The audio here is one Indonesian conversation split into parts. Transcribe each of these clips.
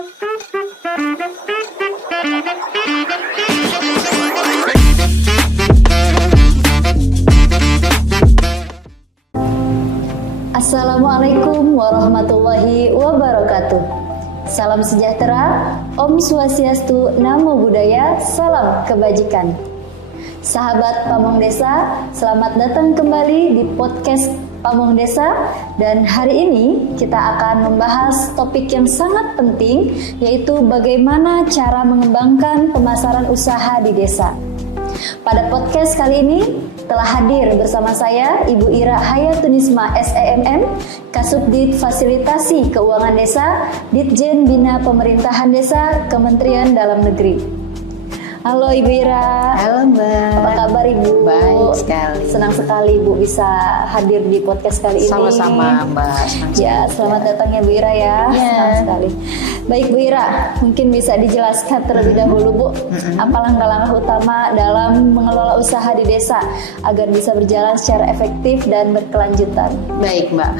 Assalamualaikum warahmatullahi wabarakatuh. Salam sejahtera, Om Swastiastu, Namo Buddhaya, salam kebajikan. Sahabat Pamong Desa, selamat datang kembali di podcast Pamong Desa. Dan hari ini kita akan membahas topik yang sangat penting, yaitu bagaimana cara mengembangkan pemasaran usaha di desa. Pada podcast kali ini telah hadir bersama saya Ibu Ira Hayatunisma SEMM, Kasubdit Fasilitasi Keuangan Desa, Ditjen Bina Pemerintahan Desa, Kementerian Dalam Negeri. Halo Ibu Ira. Halo Mbak. Apa kabar Ibu? Baik sekali. Senang sekali Ibu bisa hadir di podcast kali ini. Sama-sama Mbak. Ya, selamat datang ya Bu Ira ya. Senang sekali. Baik Bu Ira, mungkin bisa dijelaskan terlebih dahulu Bu, apa langkah-langkah utama dalam mengelola usaha di desa agar bisa berjalan secara efektif dan berkelanjutan. Baik Mbak,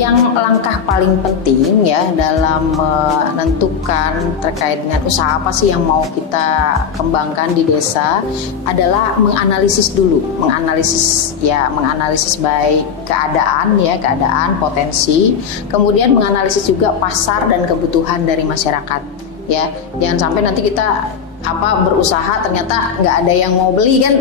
yang langkah paling penting ya dalam menentukan terkait dengan usaha apa sih yang mau kita kembangkan di desa adalah menganalisis dulu, menganalisis baik keadaan potensi, kemudian menganalisis juga pasar dan kebutuhan dari masyarakat ya. Jangan sampai nanti kita berusaha ternyata nggak ada yang mau beli kan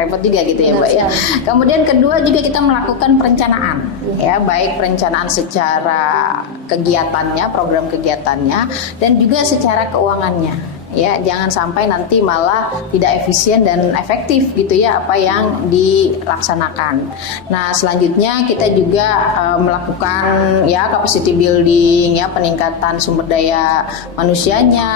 repot juga gitu ya Mbak ya. Kemudian kedua juga kita melakukan perencanaan ya, baik perencanaan secara kegiatannya, program kegiatannya, dan juga secara keuangannya. Ya, jangan sampai nanti malah tidak efisien dan efektif gitu ya apa yang dilaksanakan. Nah, selanjutnya kita juga melakukan ya capacity building ya, peningkatan sumber daya manusianya,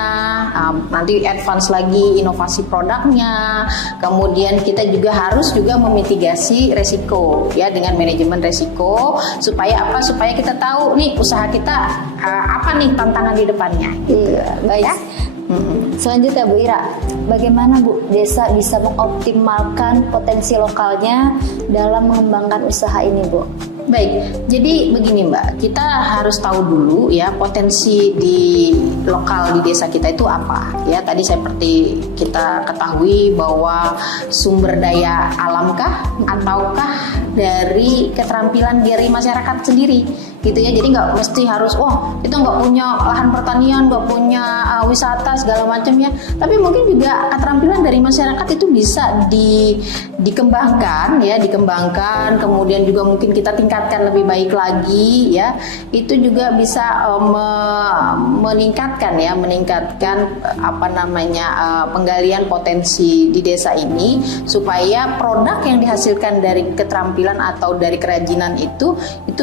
nanti advance lagi inovasi produknya. Kemudian kita juga harus memitigasi resiko ya dengan manajemen resiko supaya supaya kita tahu nih usaha kita apa nih tantangan di depannya gitu. Iya, baik. Ya? Selanjutnya Bu Ira, bagaimana Bu desa bisa mengoptimalkan potensi lokalnya dalam mengembangkan usaha ini Bu? Baik, jadi begini Mbak, kita harus tahu dulu ya potensi di lokal di desa kita itu apa ya. Tadi seperti kita ketahui bahwa sumber daya alamkah ataukah dari keterampilan dari masyarakat sendiri gitu ya. Jadi nggak mesti harus kita nggak punya lahan pertanian, nggak punya wisata segala macam ya, tapi mungkin juga keterampilan dari masyarakat itu bisa dikembangkan, kemudian juga mungkin kita tingkatkan lebih baik lagi ya. Itu juga bisa meningkatkan penggalian potensi di desa ini supaya produk yang dihasilkan dari keterampilan atau dari kerajinan itu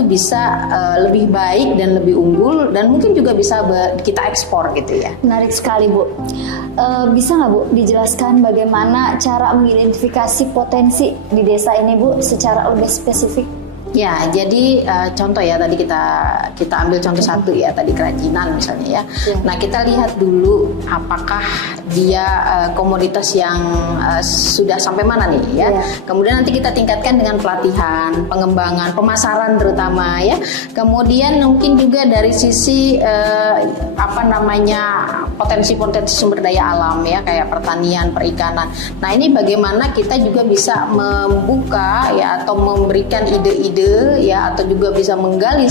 bisa lebih baik dan lebih unggul, dan mungkin juga bisa kita ekspor gitu ya. Menarik sekali Bu. Bisa nggak Bu dijelaskan bagaimana cara mengidentifikasi potensi di desa ini Bu secara lebih spesifik? Ya, jadi contoh ya, tadi kita ambil contoh satu ya, tadi kerajinan misalnya ya. Nah, kita lihat dulu apakah dia komoditas yang sudah sampai mana nih ya. Kemudian nanti kita tingkatkan dengan pelatihan, pengembangan, pemasaran terutama ya. Kemudian mungkin juga dari sisi potensi-potensi sumber daya alam ya, kayak pertanian, perikanan. Nah, ini bagaimana kita juga bisa membuka ya atau memberikan ide-ide ya, atau juga bisa menggali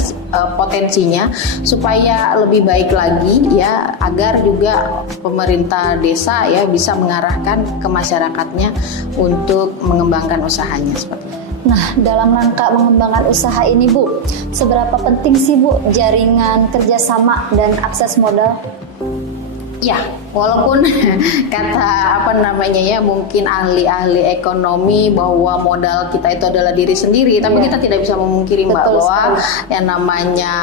potensinya supaya lebih baik lagi ya, agar juga pemerintah desa ya bisa mengarahkan ke masyarakatnya untuk mengembangkan usahanya seperti itu. Nah, dalam rangka mengembangkan usaha ini Bu, seberapa penting sih Bu jaringan kerjasama dan akses modal? Ya, walaupun kata mungkin ahli-ahli ekonomi bahwa modal kita itu adalah diri sendiri, tapi kita tidak bisa memungkiri Mbak bahwa yang namanya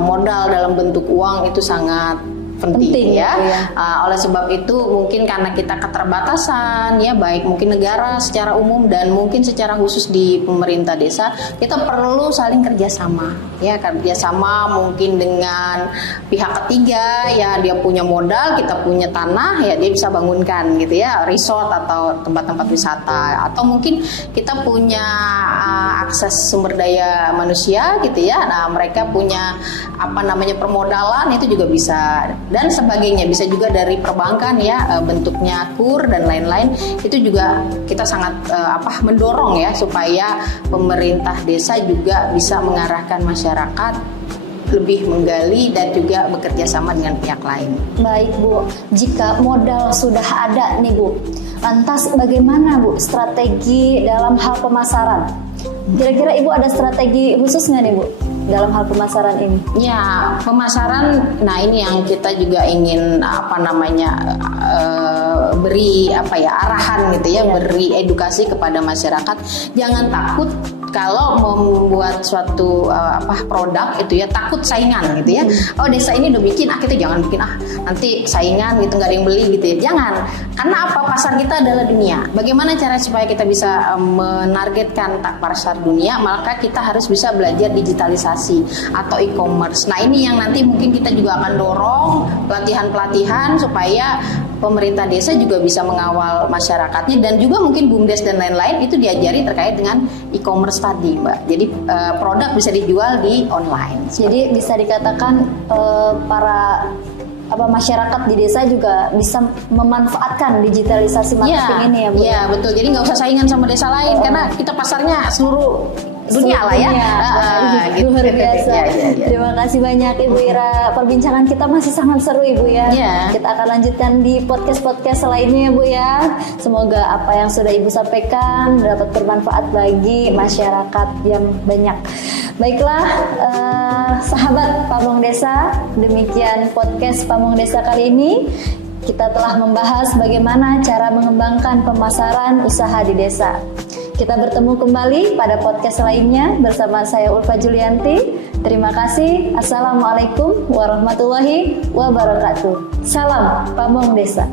modal dalam bentuk uang itu sangat penting ya. Oleh sebab itu mungkin karena kita keterbatasan ya, baik mungkin negara secara umum dan mungkin secara khusus di pemerintah desa, kita perlu saling kerjasama ya, kerjasama mungkin dengan pihak ketiga ya. Dia punya modal, kita punya tanah ya, dia bisa bangunkan gitu ya, resort atau tempat-tempat wisata, atau mungkin kita punya akses sumber daya manusia gitu ya. Nah, mereka punya permodalan, itu juga bisa dan sebagainya. Bisa juga dari perbankan ya, bentuknya KUR dan lain-lain. Itu juga kita sangat mendorong ya supaya pemerintah desa juga bisa mengarahkan masyarakat lebih menggali dan juga bekerja sama dengan pihak lain. Baik Bu, jika modal sudah ada nih Bu, lantas bagaimana Bu strategi dalam hal pemasaran? Kira-kira Ibu ada strategi khusus nggak nih Bu dalam hal pemasaran ini? Ya, pemasaran, nah ini yang kita juga ingin beri arahan gitu ya, beri edukasi kepada masyarakat. Jangan takut kalau membuat suatu produk itu ya, takut saingan gitu ya. Oh, desa ini udah bikin, kita jangan bikin, nanti saingan gitu, nggak ada yang beli gitu ya. Jangan, karena pasar kita adalah dunia. Bagaimana cara supaya kita bisa menargetkan pasar dunia? Maka kita harus bisa belajar digitalisasi atau e-commerce. Nah, ini yang nanti mungkin kita juga akan dorong pelatihan-pelatihan supaya pemerintah desa juga bisa mengawal masyarakatnya, dan juga mungkin BUMDes dan lain-lain itu diajari terkait dengan e-commerce tadi, Mbak. Jadi produk bisa dijual di online. Jadi bisa dikatakan para masyarakat di desa juga bisa memanfaatkan digitalisasi marketing ini ya Bu? Iya, betul. Jadi nggak usah saingan sama desa lain karena kita pasarnya seluruh dunia lah ya. Gitu. Luar biasa. Ya. Terima kasih banyak Ibu Ira. Perbincangan kita masih sangat seru Ibu ya. Kita akan lanjutkan di podcast lainnya ya Bu ya. Semoga apa yang sudah Ibu sampaikan dapat bermanfaat bagi masyarakat yang banyak. Baiklah, sahabat Pamong Desa, demikian podcast Pamong Desa kali ini. Kita telah membahas bagaimana cara mengembangkan pemasaran usaha di desa. Kita bertemu kembali pada podcast lainnya bersama saya Ulfa Julianti. Terima kasih. Assalamualaikum warahmatullahi wabarakatuh. Salam Pamong Desa.